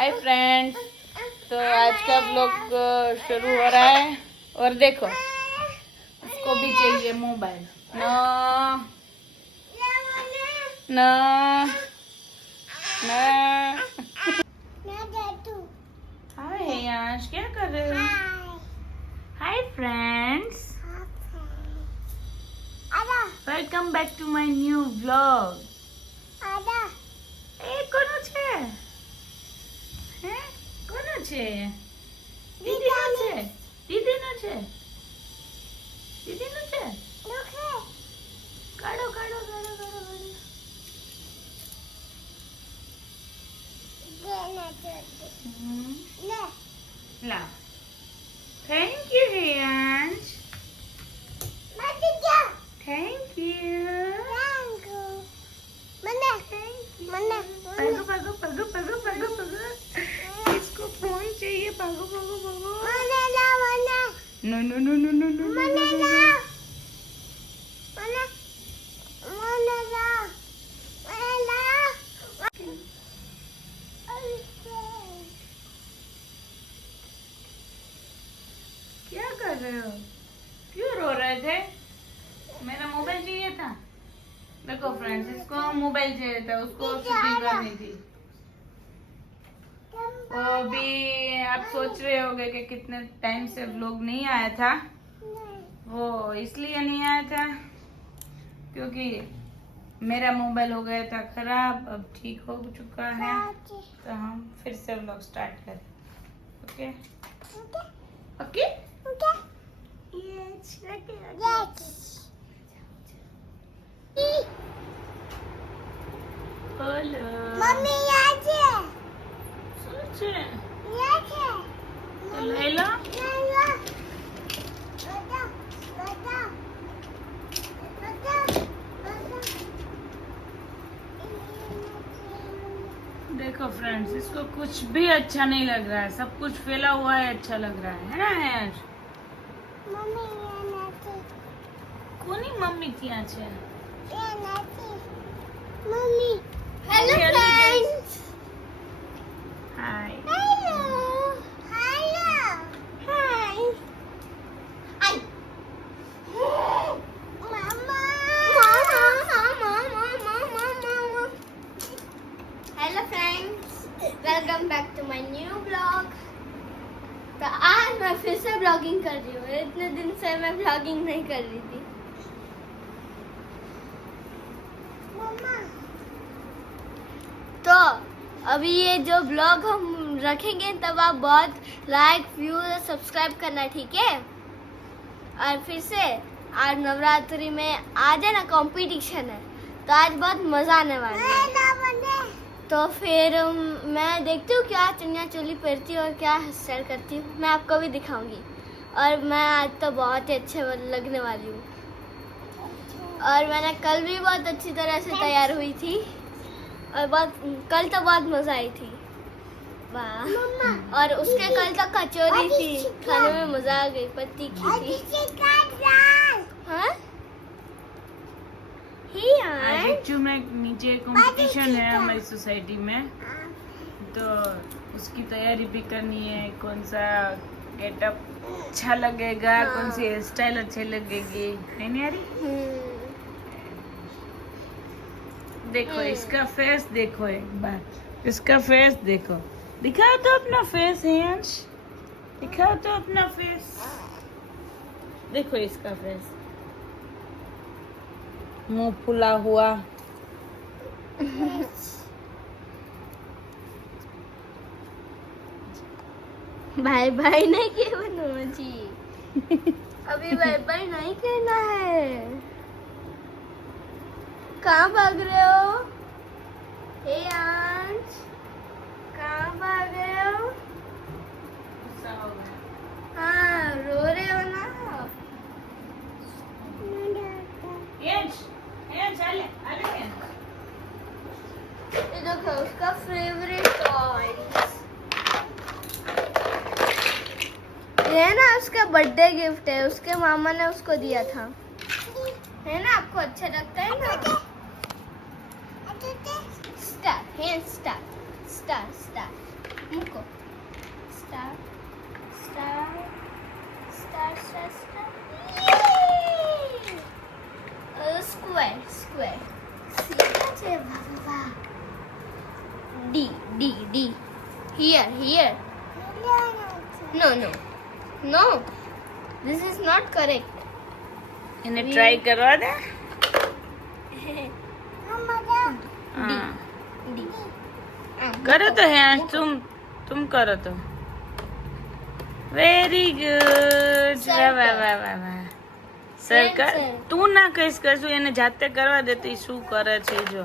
Hi friends, तो आज का व्लॉग शुरू हो रहा है और देखो उसको भी चाहिए mobile. No no no. Hi Yash, क्या कर रहे हो? Hi friends, welcome back to my new vlog. ए કોનું છે? હે કોનું છે? દીદીનું છે? દીદીનું છે? દીદીનું છે? કાઢો કાઢો કાઢો કાઢો કાઢો। લા, thank you Hiyansh, thank you. पगो पगो पगो पगो पगो पगो, इसको फोन चाहिए। पगो पगो पगो। No no no no no no. क्या कर रहे हो? क्यों रो रहे थे? मेरा मोबाइल चाहिए था। देखो फ्रेंड्स, इसको मोबाइल चाहिए था, उसको शूटिंग करनी थी। वो भी आप सोच रहे होंगे कि कितने टाइम से व्लॉग नहीं आया था। वो इसलिए नहीं आया था क्योंकि मेरा मोबाइल हो गया था खराब, अब ठीक हो चुका है, तो हम फिर से व्लॉग स्टार्ट करें। ओके ओके हेलो मम्मी यहाँ से सोच यहाँ से तो ले लो। देखो फ्रेंड्स, इसको कुछ भी अच्छा नहीं लग रहा है, सब कुछ फैला हुआ है अच्छा लग रहा है ना यार? कोनी मम्मी क्या છે? Mummy hello Hello, friends hi. Hello hello hi I mama hello friends, welcome back to my new blog. तो आज मैं फिर से ब्लॉगिंग कर रही हूँ। इतने दिन से मैं ब्लॉगिंग नहीं कर रही थी। तो अभी ये जो ब्लॉग हम रखेंगे तब आप बहुत लाइक व्यू सब्सक्राइब करना, ठीक है? और फिर से आज नवरात्रि में आज है ना कंपटीशन है, तो आज बहुत मजा आने वाला है। तो फिर मैं देखती हूँ क्या चनिया चोली पहनती हूँ और क्या हेयर स्टाइल करती हूँ, मैं आपको भी दिखाऊंगी। और मैं आज तो बहुत ही अच्छे लगने वाली हूँ। और मैंने कल भी बहुत अच्छी तरह से तैयार हुई थी और कल तो बहुत मजा आई थी। वाह। और उसके कल तो कचौरी थी, खाने में मजा आ गई, पत्ती की थी। हाँ आज एक्चुअली में नीचे कंपटीशन है हमारी सोसाइटी में, तो उसकी तैयारी भी करनी है। कौन सा गेटअप अच्छा लगेगा, कौन सी हेयर स्टाइल अच्छी लगेगी, है नहीं यारी? देखो इसका फेस देखो, एक बार इसका फेस देखो, दिखाओ तो अपना फेस है अंश, दिखाओ तो अपना फेस। देखो इसका फेस, मुंह फुला हुआ। बाय बाय नहीं किया जी। अभी बाय बाय नहीं कहना है। कहाँ भाग रहे हो? हे अंश, कहाँ भाग रहे हो? हाँ, रो रहे हो ना? ये देखो उसका फेवरेट टॉयज। ये ना उसका बर्थडे गिफ्ट है, उसके मामा ने उसको दिया था, है ना? आपको अच्छा लगता है ना? Star, hand star, star star. मुको star star star star star square square सीधा છે વાહ D D D here here no no no this is not correct એને ટ્રાય કરવા દે. हाँ डी करो तो है तुम करो तो. Very good. વાહ વાહ વાહ વાહ વાહ. સર્કલ તું ના કઈશ કરશું, એને જાતે કરવા દે તો ઈ શું કરે છે જો.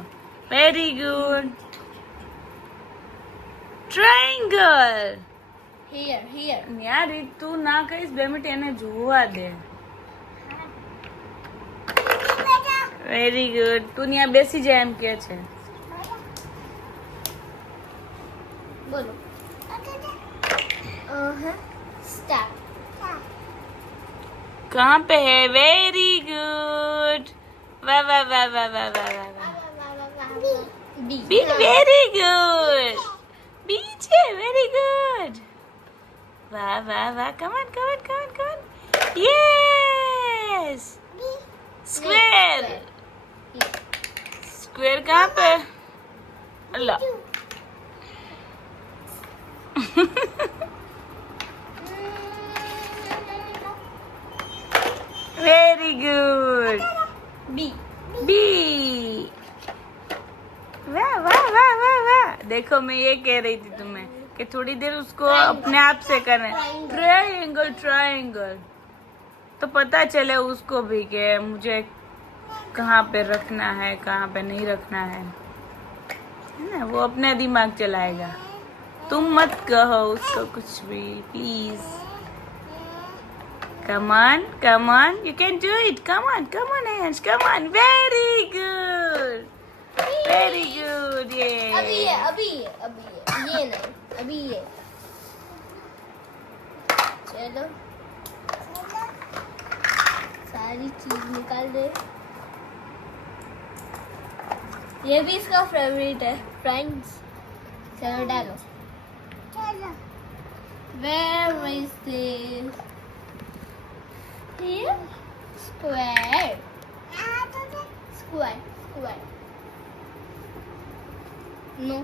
Very good. Triangle. here here યાર ઈ તું ના કઈશ 2 મિનિટ એને જોવા દે. Very good. તું ત્યાં બેસી જાય એમ કે છે. बोलो स्टार कहाँ पे है? Very good. वाह वाह वाह वाह वाह वाह वाह वाह. B B very good. बीच है. Very good. वाह वाह वाह. Come on come on come on come on. Yes. Square. Square कहाँ पे? Allah. Very good. B B. वाह वाह वाह वाह वाह. देखो मैं ये कह रही थी तुम्हें कि थोड़ी देर उसको अपने आप से करना है. ट्रायंगल ट्रायंगल तो पता चले उसको भी कि मुझे कहाँ पे रखना है कहाँ पे नहीं रखना है ना. वो अपने दिमाग चलाएगा. तुम मत कहो उसको कुछ भी please. Come on, you can do it. Come on, Ansh, come on. Very good, very good. अभी Yeah. ये अभी ये अभी ये नहीं अभी ये चलो सारी चीज निकाल दे. ये भी इसका फेवरेट है फ्रेंड्स. चलो डालो. Where is this? Here? Square. Square. Square. No.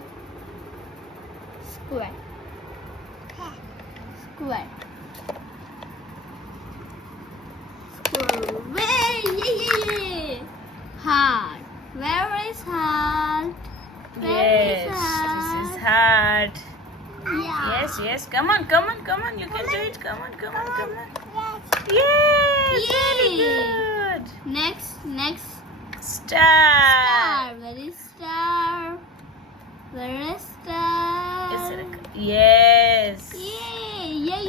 Square. Square. Square. Where? Yeah. Heart. Where is heart? Yes, this is hard. Yeah. Yes. Come on. You can do it. Come on. Yes, very Yay. good. Next. Star. Where is star? Where is star? Yes. Yeah.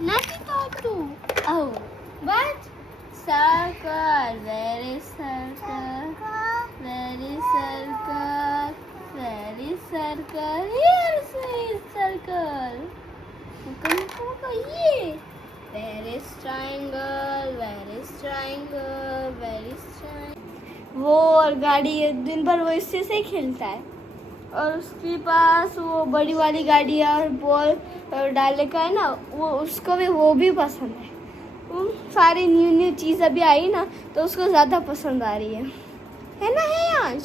Nothing to. Oh, what? Circle. Where is circle? Where is circle? Where is circle? Here is circle. Muka, yeah. Where is triangle? Where is triangle? Where is triangle? वो और गाड़ी दिन भर वो इससे से खेलता है और उसके पास वो बड़ी वाली गाड़ी और बॉल डालने का है ना, वो उसको भी वो भी पसंद है. वो सारी न्यू चीज़ अभी आई ना तो उसको ज़्यादा पसंद आ रही है ना. है आज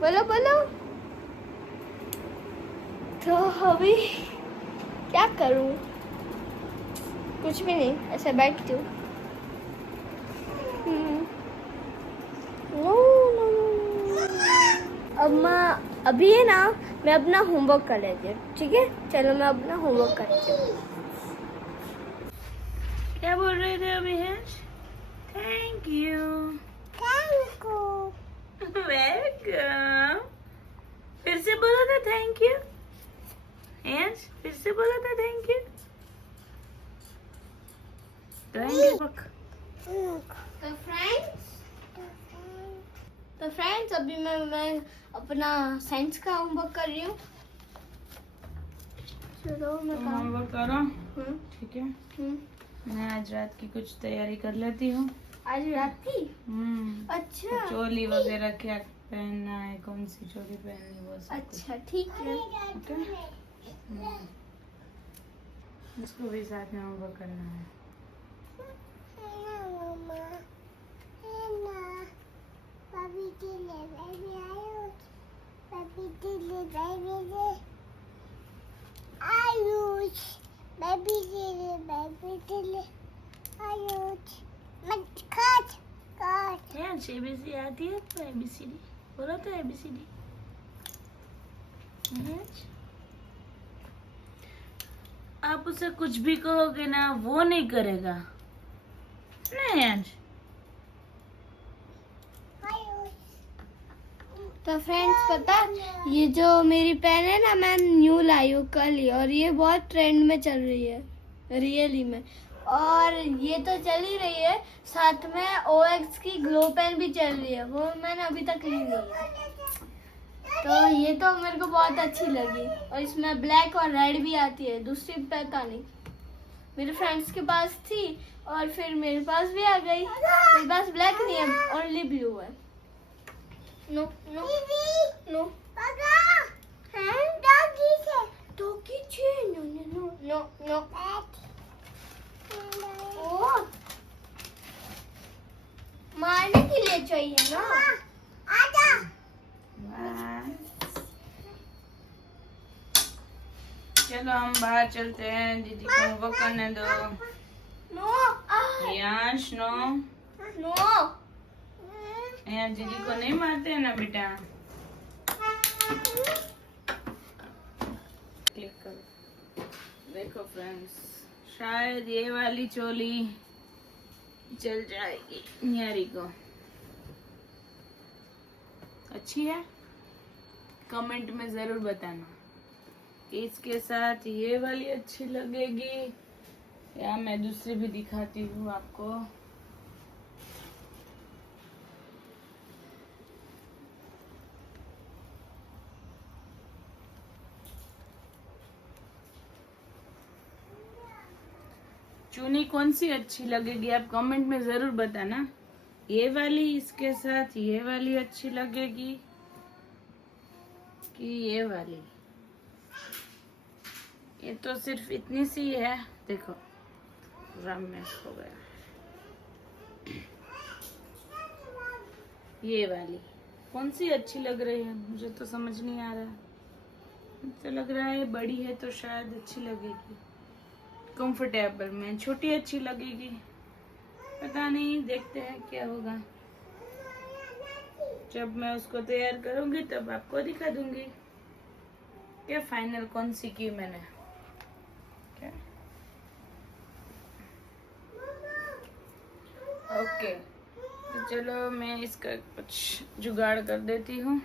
बोलो. तो अभी क्या करूं? कुछ भी नहीं, ऐसे बैठती हूँ. अब अभी है ना मैं अपना होमवर्क कर लेती हूँ. ठीक है, चलो मैं अपना होमवर्क करती हूँ. क्या बोल रहे थे अभी? Thank you. वेलकम. फिर से बोला था थैंक यू. फिर से बोला था थैंक यू. तो फ्रेंड्स अभी मैं अपना साइंस का होमवर्क कर रही हूँ. चलो मैं होमवर्क करो. हम्म. ठीक है. मैं आज रात की कुछ तैयारी कर लेती हूँ. आज रात की. हम्म. अच्छा. चोली वगैरह क्या पहनना है, कौन सी चोली पहननी वो सब कुछ। अच्छा ठीक है। ओके इसको भी साथ में होमवर्क करना है। ABCD आती है तो ABCD बोलो तो ABCD। आप उसे कुछ भी कहोगे ना वो नहीं करेगा नहीं आज। तो फ्रेंड्स पता ये जो मेरी पेन है ना मैं न्यू लाई हूँ कल ही, और ये बहुत ट्रेंड में चल रही है रियली में, और ये तो चल ही रही है, साथ में OX की ग्लो पेन भी चल रही है, वो मैंने अभी तक ली नहीं है। तो ये तो मेरे को बहुत अच्छी लगी, और इसमें ब्लैक और रेड भी आती है, दूसरी पता नहीं मेरे फ्रेंड्स के पास थी और फिर मेरे पास भी आ गई। मेरे पास ब्लैक नहीं है, ओनली ब्लू है। नो नो नो डॉगी छे नो नो नो नो ओ मारने के लिए चाहिए ना। चलो हम बाहर चलते हैं, दीदी को होमवर्क करने दो। नो यांश नो नो यहाँ दीदी को नहीं मारते हैं ना बेटा। क्लिक करो। देखो फ्रेंड्स शायद ये वाली चोली चल जाएगी न्यारी को। अच्छी है कमेंट में जरूर बताना। इसके साथ ये वाली अच्छी लगेगी या मैं दूसरी भी दिखाती हूँ आपको। चुनी कौन सी अच्छी लगेगी आप कमेंट में जरूर बताना। ये वाली इसके साथ ये वाली अच्छी लगेगी कि ये वाली। ये तो सिर्फ इतनी सी है, देखो रंग मैच हो गया। ये वाली कौन सी अच्छी लग रही है मुझे तो समझ नहीं आ रहा। मुझे लग रहा है बड़ी है तो शायद अच्छी लगेगी कंफर्टेबल में, छोटी अच्छी लगेगी पता नहीं, देखते हैं क्या होगा। जब मैं उसको तैयार करूंगी तब आपको दिखा दूंगी क्या फाइनल कौन सी की मैंने। क्या ओके तो चलो मैं इसका कुछ जुगाड़ कर देती हूँ।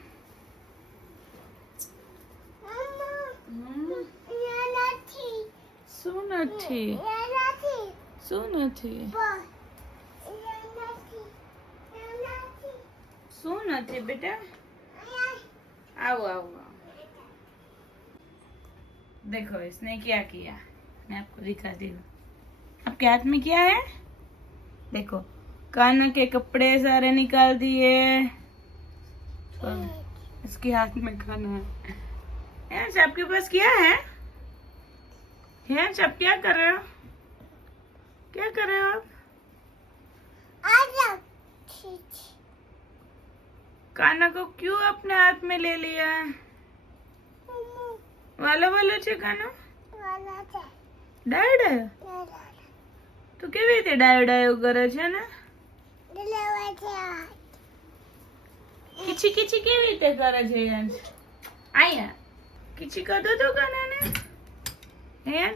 सुन थी बेटा आओ आओ आओ। देखो इसने क्या किया मैं आपको दिखाती हूँ। आपके हाथ में क्या है देखो, कान्हा के कपड़े सारे निकाल दिए। इसके हाथ में खाना है। आपके पास क्या है आप क्या कर रहे हो, क्या कर रहे हो आप? कान्हा को क्यों अपने हाथ में ले लिया? वालो छे कान्हा डायो डायो तो કેવી રીતે ડાયો ડાયો કરે છે ને? કિચી કેવી રીતે કરે છે યાર? આયા કિચી કરતો તો કાનાને યાર।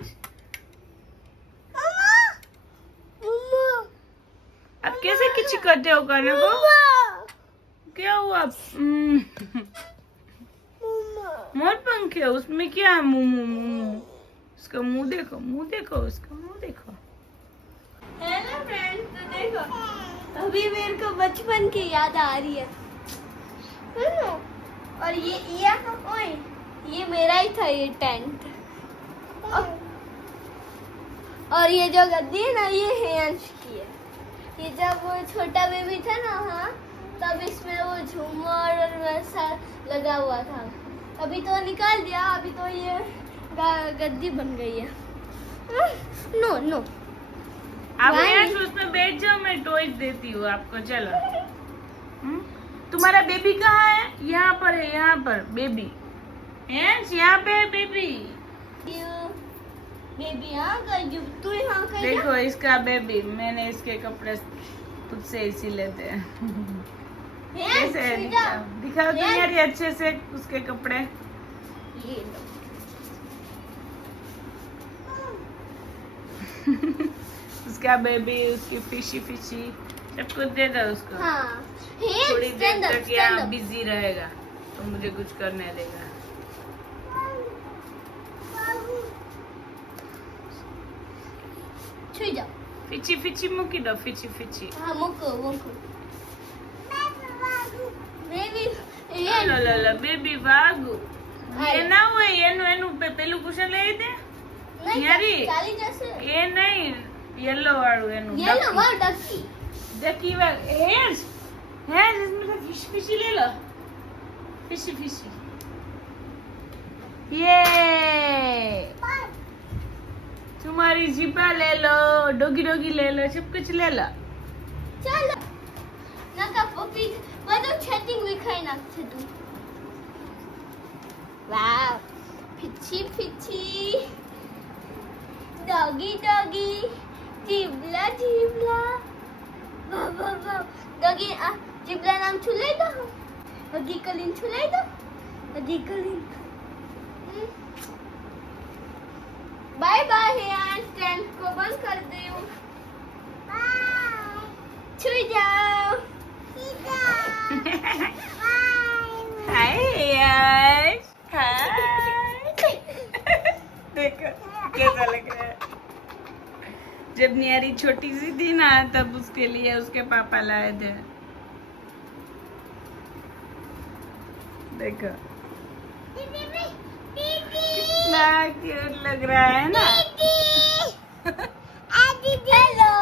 आप कैसे किची करते हो काना को? क्या हुआ? मोर पंख है उसमें क्या है? मुंह उसका मुंह देखो उसका मुंह देखो। हेलो फ्रेंड्स तो देखो अभी मेरे को बचपन की याद आ रही है। सुनो और ये ओए ये मेरा ही था ये टेंट। और ये जो गद्दी है ना ये हेयांश की है। ये जब वो छोटा बेबी था ना हाँ तब इसमें वो झूमर और वैसा लगा हुआ था। अभी तो निकाल दिया, अभी तो ये गद्दी बन गई है। नो नो आप Why? यहाँ से उसमें बैठ जाओ, मैं टॉयज देती हूँ आपको। चलो तुम्हारा बेबी कहाँ है? यहाँ पर है, यहाँ पर बेबी। यस, यहाँ पे है बेबी। बेबी यहाँ गई, तू यहाँ गई। देखो इसका बेबी, मैंने इसके कपड़े खुद से ही सिले थे। कैसे है? दिखाओ तो यार ये अच्छे से उसके कपड़े। ये लो। उसका बेबी, उसकी फिशी फिशी सब कुछ दे दो उसको। हाँ थोड़ी देर तक यहाँ बिजी रहेगा तो मुझे कुछ करने देगा। छुई जाओ। फिची फिची मुकी दो, फिची फिची। हाँ मुको मुको। बेबी લો લો લો બેબી વાગુ એ ના હોય એનું એનું પેલું કુશન લઈ દે યારી ચાલી જશે। એ નહીં યેલો વાળું એનું येलो वो डकी। ડકી વાળ હેસ હેસ इसमें फिश फिशी ले लो, फिशी फिशी। ये तुम्हारी जीपा ले लो, डोगी डोगी ले लो, सब कुछ ले लो। ચાલો નકા પપ્પી બધું સેટિંગ વિખાઈ નાખશે તું। વાવ ફિચ્છી ફિચ્છી ડોગી ડોગી જીબલા જીબલા વાહ વાહ વાહ ડોગી આ જીબલા નામ છુલાઈ દો। હગી કલીન છુલાઈ દો। હગી કલીન बाय बाय यार, स्टैंड को बंद कर दे। बाय छुई जाओ। हाय यार, हाय। देखो कैसा लग रहा है। जब नियारी छोटी सी थी ना तब उसके लिए उसके पापा लाए थे। देखो कितना क्यूट लग रहा है ना। हेलो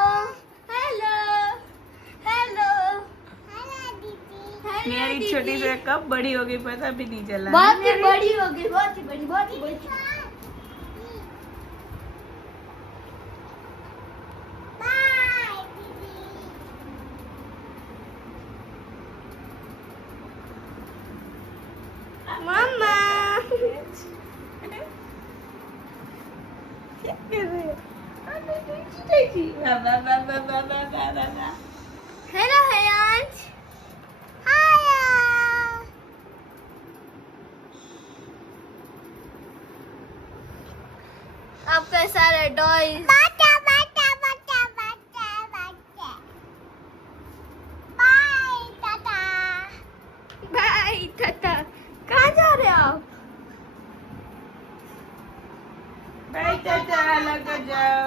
हेलो हेलो नियारी छोटी से कब बड़ी हो गई पता भी नहीं चला। बहुत ही बड़ी हो गई, बहुत ही बड़ी, बहुत ही बड़ी। मम्मा क्या कर रहे हो? देखी बाबा बाबा बाबा बाबा। हेलो हयांश। हाय आपका सारे टॉयज। बाटा बाटा बाटा बाटा बाटा। बाय टाटा। बाय टाटा। कहाँ जा रहे हो आप? बाय टाटा, लगा जाओ।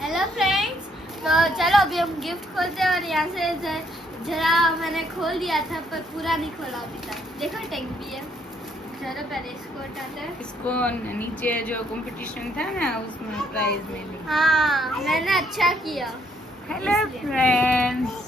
हेलो फ्रेंड्स, तो चलो अभी हम गिफ्ट खोलते हैं और यहाँ से जरा मैंने खोल दिया था पर पूरा नहीं खोला अभी तक। देखो टैग भी है। चलो पहले इसको हटाते हैं। इसको नीचे जो कंपटीशन था ना उसमें प्राइज मिली। हाँ मैंने अच्छा किया। Hello friends.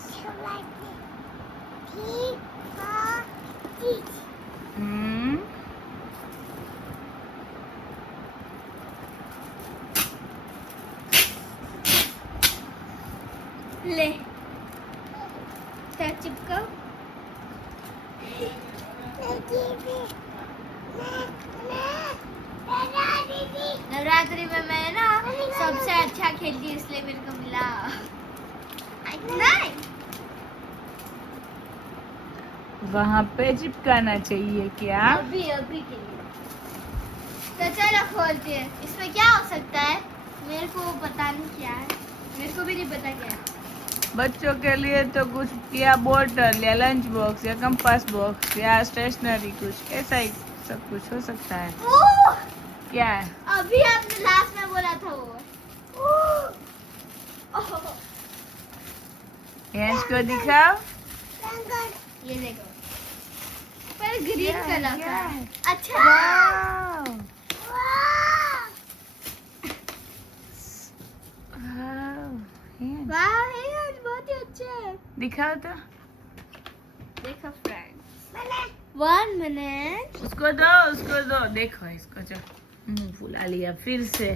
ले टैग चिपकाओ। नवरात्रि में मैं ना सबसे अच्छा खेलती इसलिए मेरे को मिला। नहीं वहाँ पे चिपकाना चाहिए क्या? अभी के लिए। तो चलो खोलते हैं। इसमें क्या हो सकता है? मेरे को पता नहीं क्या है। मेरे को भी नहीं पता क्या है। बच्चों के लिए तो कुछ या बोतल या लंच बॉक्स या कंपास बॉक्स या स्टेशनरी कुछ ऐसा ही सब कुछ हो सकता है। ओह! क्या है? अभी आपने लास्ट में बोला था वो। ओह! इसको दिखाओ। ये देखो पर ग्रीन क्या है? कलर क्या का है? अच्छा। वाव! वाह ये बहुत ही अच्छा है। दिखाओ तो। देखो फ्रेंड्स 1 मिनट। उसको दो देखो इसको जो मुंह फुला लिया फिर से।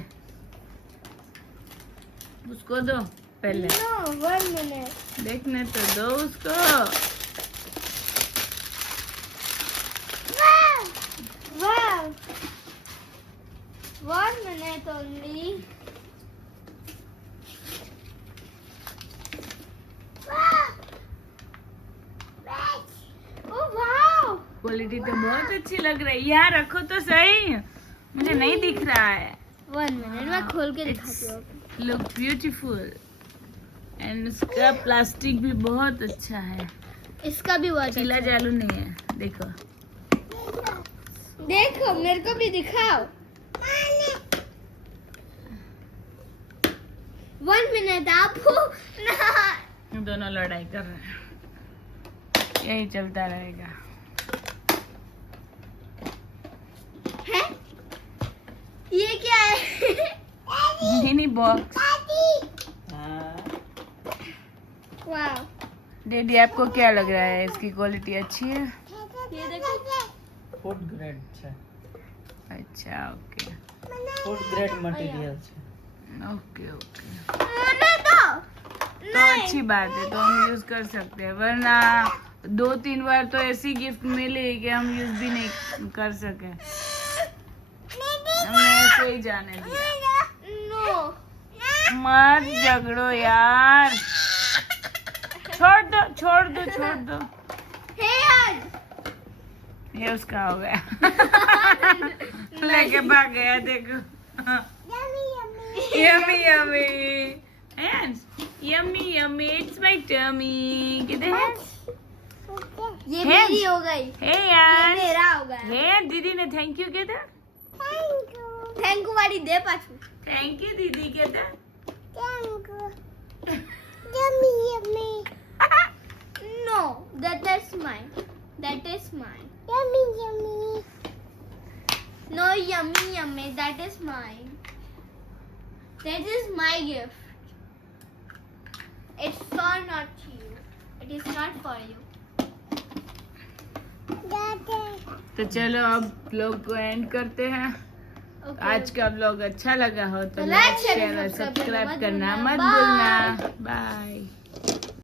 उसको दो पहले। नो 1 मिनट। देखने तो दो उसको। वाह 1 मिनट ओनली। क्वालिटी तो बहुत अच्छी लग रही है। यहाँ रखो तो सही, मुझे नहीं दिख रहा है। 1 मिनट मैं खोल के दिखाती हूँ। लुक ब्यूटीफुल एंड उसका प्लास्टिक भी बहुत अच्छा है। इसका भी बहुत चीला अच्छा है। चालू नहीं है। देखो देखो मेरे को भी दिखाओ। 1 मिनट आप दोनों लड़ाई कर रहे हैं, यही चलता रहेगा। है? ये क्या है? Mini box. वाह दीदी आपको क्या लग रहा है? इसकी क्वालिटी अच्छी है? ये देखो। फूड ग्रेड છે अच्छा ओके फूड ग्रेड मटेरियल છે ओके ओके मैंने तो अच्छी बात है, तो हम यूज कर सकते हैं, वरना 2-3 बार तो ऐसी गिफ्ट मिली कि हम यूज भी नहीं कर सके। हमने ऐसे ही जाने दिया। नो मत झगड़ो यार, छोड़ दो। हे यार ये उसका हो गया। लेके भाग गया देखो। Yummy yummy it's my tummy. किधर है? ये Hands. मेरी हो गई। हे ये यार मेरा हो गया। हे दीदी ने थैंक यू कहता। थैंक यू वाली दे पाछू। थैंक यू दीदी कहता। No, that is mine. No, yummy. That is mine. That is my gift. It's for not you. It is not for you. तो चलो अब ब्लॉग को एंड करते हैं। Okay. आज का ब्लॉग अच्छा लगा हो तो तो लाइक like, share शेयर और and subscribe सब्सक्राइब करना मत भूलना। भूलना। बाय।